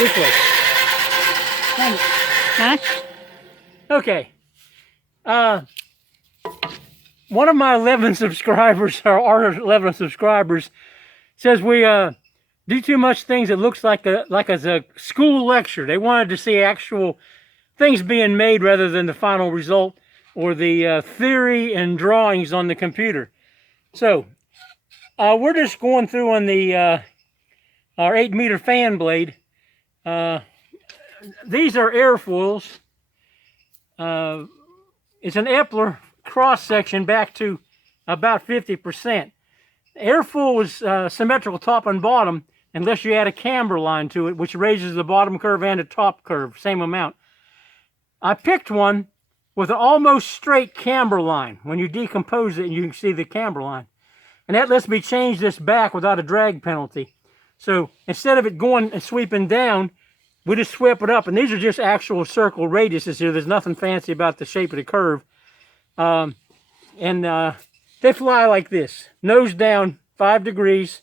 This way. Huh? Okay. One of my 11 subscribers, or our 11 subscribers, says we do too much things that looks like a school lecture. They wanted to see actual things being made rather than the final result or the theory and drawings on the computer. So we're just going through on the our 8-meter fan blade. These are airfoils. It's an Epler cross section back to about 50%. Airfoil is symmetrical top and bottom unless you add a camber line to it, which raises the bottom curve and the top curve, same amount. I picked one with an almost straight camber line. When you decompose it, you can see the camber line. And that lets me change this back without a drag penalty. So instead of it going and sweeping down, we just sweep it up. And these are just actual circle radiuses here. There's nothing fancy about the shape of the curve. They fly like this, nose down, 5 degrees.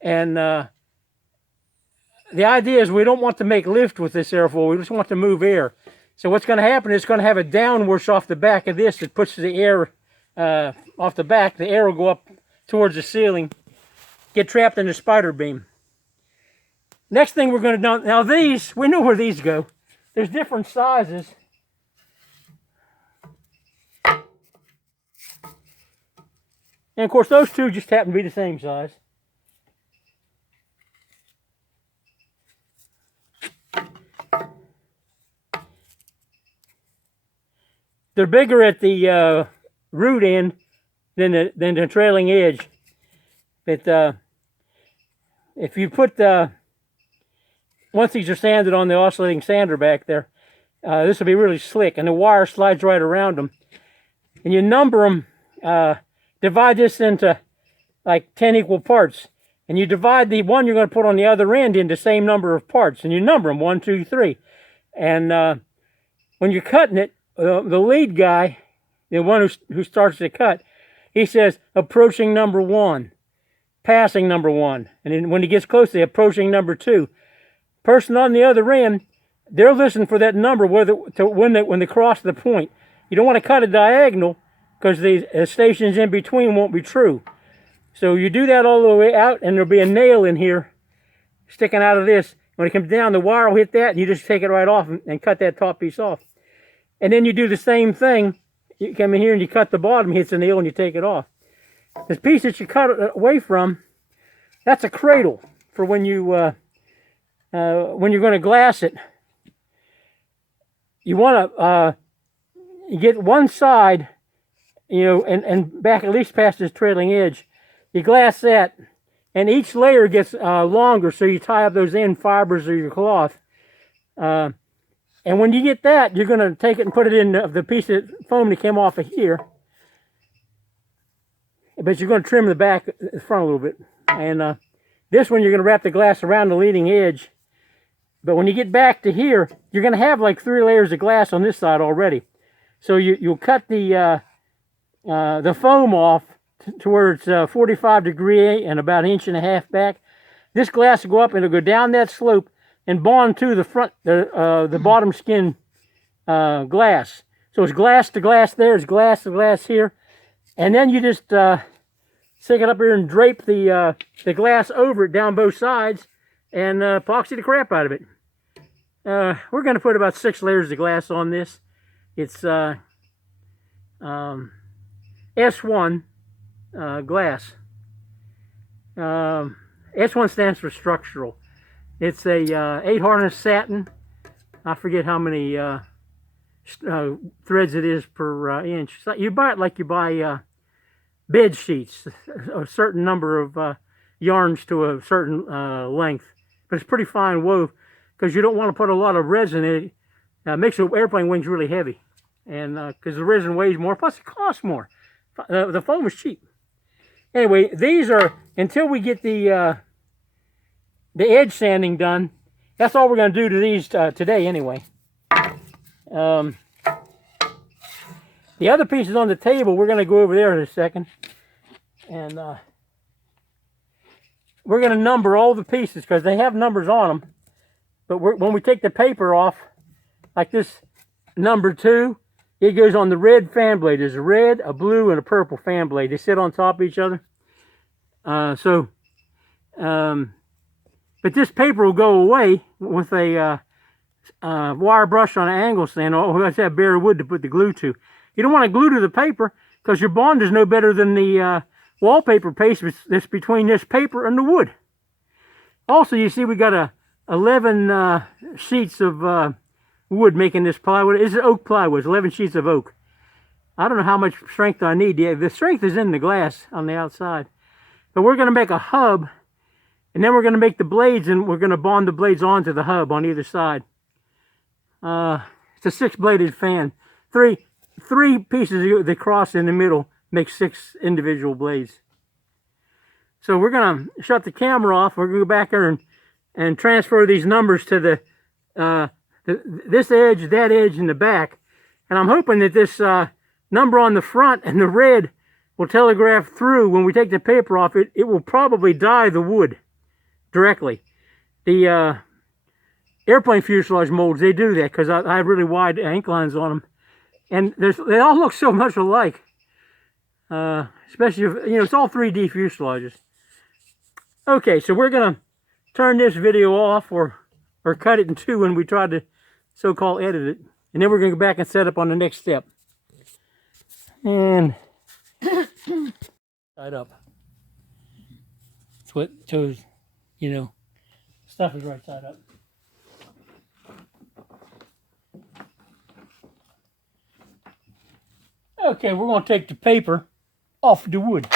And the idea is we don't want to make lift with this airfoil. We just want to move air. So what's going to happen is it's going to have a downwash off the back of this that pushes the air off the back. The air will go up towards the ceiling, get trapped in the spider beam. Next thing we're going to do, now these, we know where these go. There's different sizes. And of course those two just happen to be the same size. They're bigger at the root end than the trailing edge. But if you put once these are sanded on the oscillating sander back there, this will be really slick, and the wire slides right around them. And you number them, divide this into like 10 equal parts, and you divide the one you're going to put on the other end into the same number of parts, and you number them 1, 2, 3. And when you're cutting it, the lead guy, the one who starts the cut, he says approaching number 1, passing number 1, and then when he gets close to approaching number 2. Person on the other end, they're listening for that number when they cross the point. You don't want to cut a diagonal because the stations in between won't be true. So you do that all the way out, and there'll be a nail in here sticking out of this. When it comes down, the wire will hit that, and you just take it right off and cut that top piece off. And then you do the same thing. You come in here and you cut the bottom, hits the nail, and you take it off. This piece that you cut away from, that's a cradle for when you're going to glass it. You want to get one side, and back at least past this trailing edge. You glass that, and each layer gets longer, so you tie up those end fibers of your cloth. And when you get that, you're going to take it and put it in the piece of foam that came off of here. But you're going to trim the back, the front a little bit. And this one, you're going to wrap the glass around the leading edge. But when you get back to here, you're going to have like 3 layers of glass on this side already. So you'll cut the foam off to where it's 45 degree and about 1.5 inches back. This glass will go up and it'll go down that slope and bond to the front, the bottom skin glass. So it's glass to glass there, it's glass to glass here. And then you just stick it up here and drape the glass over it down both sides and epoxy the crap out of it. We're going to put about 6 layers of glass on this. It's S1 glass. S1 stands for structural. It's a 8-harness satin. I forget how many threads it is per inch. So you buy it like you buy bed sheets, a certain number of yarns to a certain length. But it's pretty fine wove because you don't want to put a lot of resin in it. It makes the airplane wings really heavy. And because the resin weighs more, plus it costs more. The foam is cheap. Anyway, these are, until we get the edge sanding done, that's all we're going to do to these today anyway. The other pieces on the table, we're going to go over there in a second. And we're going to number all the pieces because they have numbers on them. But when we take the paper off, like this number 2, it goes on the red fan blade. There's a red, a blue, and a purple fan blade. They sit on top of each other. But this paper will go away with a wire brush on an angle stand, or we have to have bare wood to put the glue to. You don't want to glue to the paper because your bond is no better than the wallpaper paste that's between this paper and the wood. Also, you see we got 11 sheets of wood making this plywood. It's oak plywood. It's 11 sheets of oak. I don't know how much strength I need. The strength is in the glass on the outside. But we're going to make a hub, and then we're going to make the blades, and we're going to bond the blades onto the hub on either side. It's a 6-bladed fan. Three pieces that cross in the middle make 6 individual blades. So we're going to shut the camera off. We're going to go back there and transfer these numbers to this edge, that edge, and the back. And I'm hoping that this number on the front and the red will telegraph through. When we take the paper off, it will probably dye the wood directly. The airplane fuselage molds, they do that because I have really wide ink lines on them. And they all look so much alike. Especially if, it's all 3D fuselages. Okay, so we're going to turn this video off or cut it in 2 when we try to so-called edit it. And then we're going to go back and set up on the next step. And side up. That's what shows, stuff is right side up. Okay, we're going to take the paper off the wood.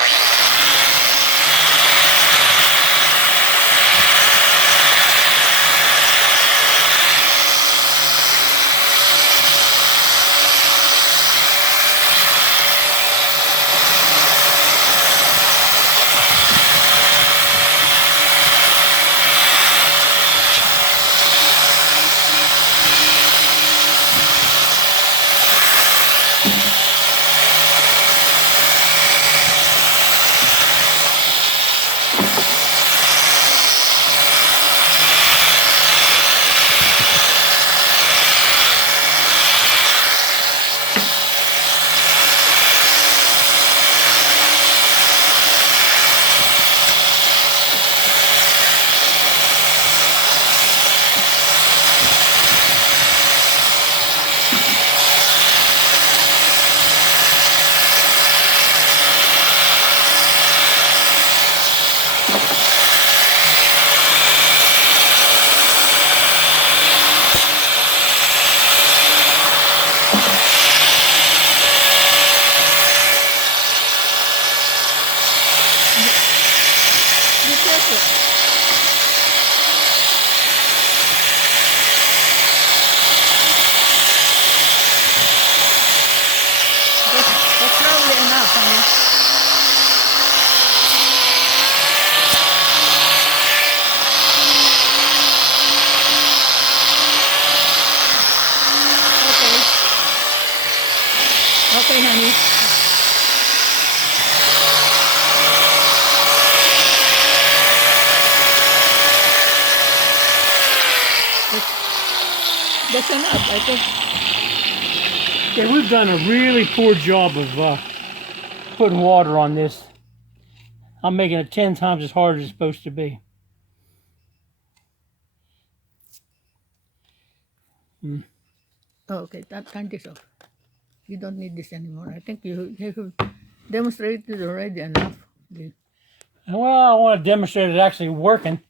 Okay, honey. That's enough, I think. Yeah, we've done a really poor job of putting water on this. I'm making it 10 times as hard as it's supposed to be. Oh, okay, turn this off. You don't need this anymore. I think you have demonstrated already enough. Well, I want to demonstrate it actually working.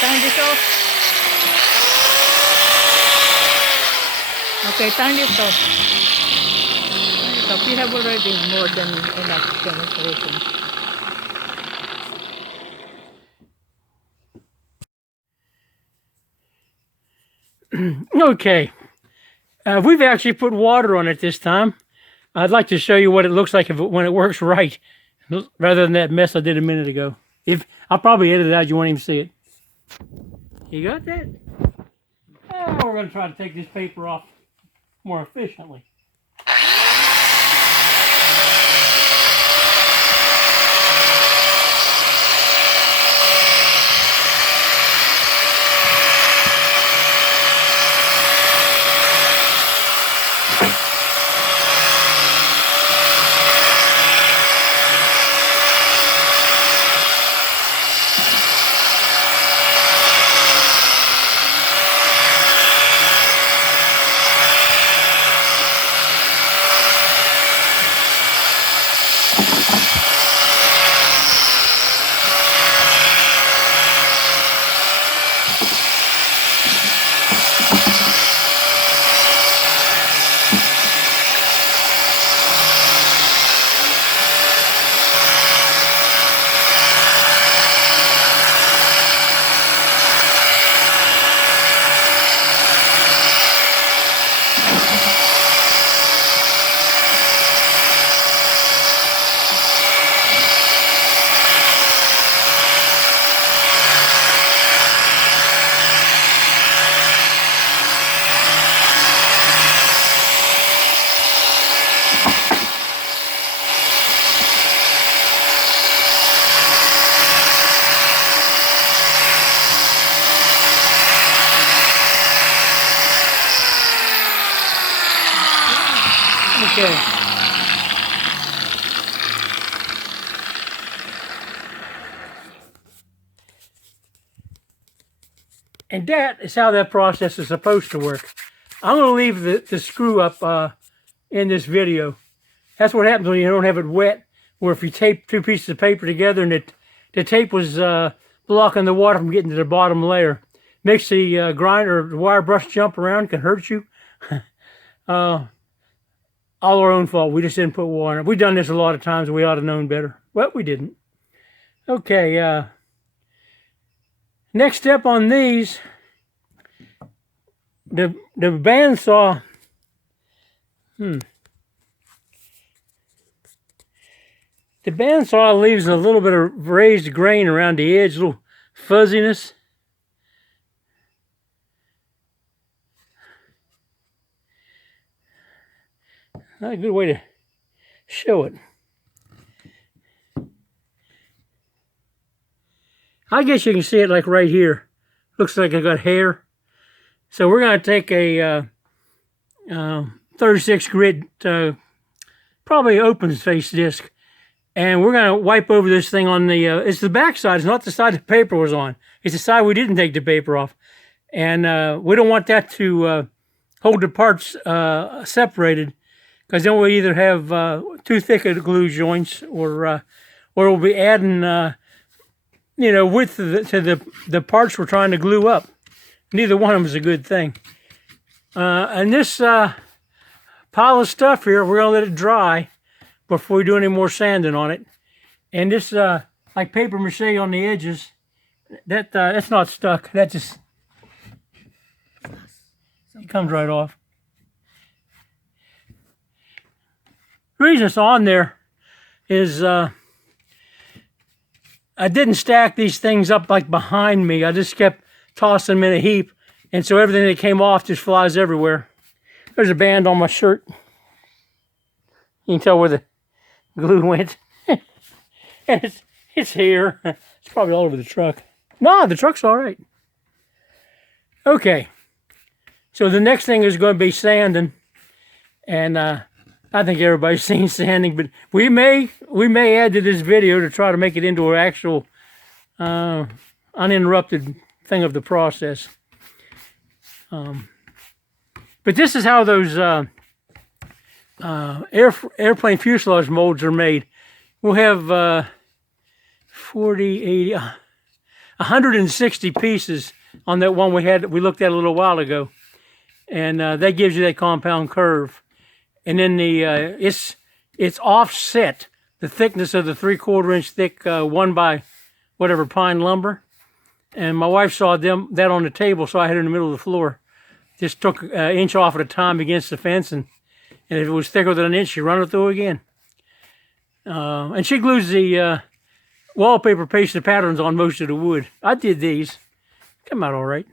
Turn this off. Okay, turn this off. So we have already more than enough demonstration. Okay, we've actually put water on it this time. I'd like to show you what it looks like when it works right, rather than that mess I did a minute ago. I'll probably edit it out, you won't even see it. You got that? Oh, we're going to try to take this paper off more efficiently. Okay. And that is how that process is supposed to work. I'm going to leave the screw up in this video. That's what happens when you don't have it wet, where if you tape two pieces of paper together and the tape was blocking the water from getting to the bottom layer. Makes the grinder or the wire brush jump around, can hurt you. All our own fault. We just didn't put water in it. We've done this a lot of times. We ought to have known better. Well, we didn't. Okay. Next step on these, the bandsaw. The bandsaw leaves a little bit of raised grain around the edge, a little fuzziness. Not a good way to show it. I guess you can see it like right here. Looks like I got hair. So we're going to take a 36 grit, probably open face disc, and we're going to wipe over this thing on the, it's the back side. It's not the side the paper was on. It's the side we didn't take the paper off. And we don't want that to hold the parts separated, because then we'll either have too thick of glue joints, or we'll be adding, width to the parts we're trying to glue up. Neither one of them is a good thing. And this pile of stuff here, we're going to let it dry before we do any more sanding on it. And this, like paper mache on the edges, that's not stuck. That just, it comes right off. The reason it's on there is I didn't stack these things up like behind me. I just kept tossing them in a heap, and so everything that came off just flies everywhere. There's a band on my shirt. You can tell where the glue went. And it's here. It's probably all over the truck. No, the truck's all right. Okay. So the next thing is going to be sanding, and I think everybody's seen sanding, but we may add to this video to try to make it into an actual uninterrupted thing of the process. But this is how those airplane fuselage molds are made. We'll have 40, 80, 160 pieces on that one we looked at a little while ago, and that gives you that compound curve. And then it's offset, the thickness of the 3/4 inch thick 1 by whatever pine lumber. And my wife saw that on the table, so I had it in the middle of the floor. Just took an inch off at a time against the fence, and if it was thicker than an inch, she run it through again. And she glues the wallpaper pasted patterns on most of the wood. I did these. Came out all right.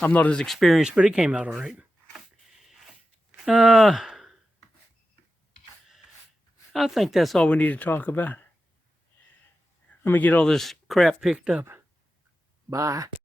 I'm not as experienced, but it came out all right. I think that's all we need to talk about. Let me get all this crap picked up. Bye.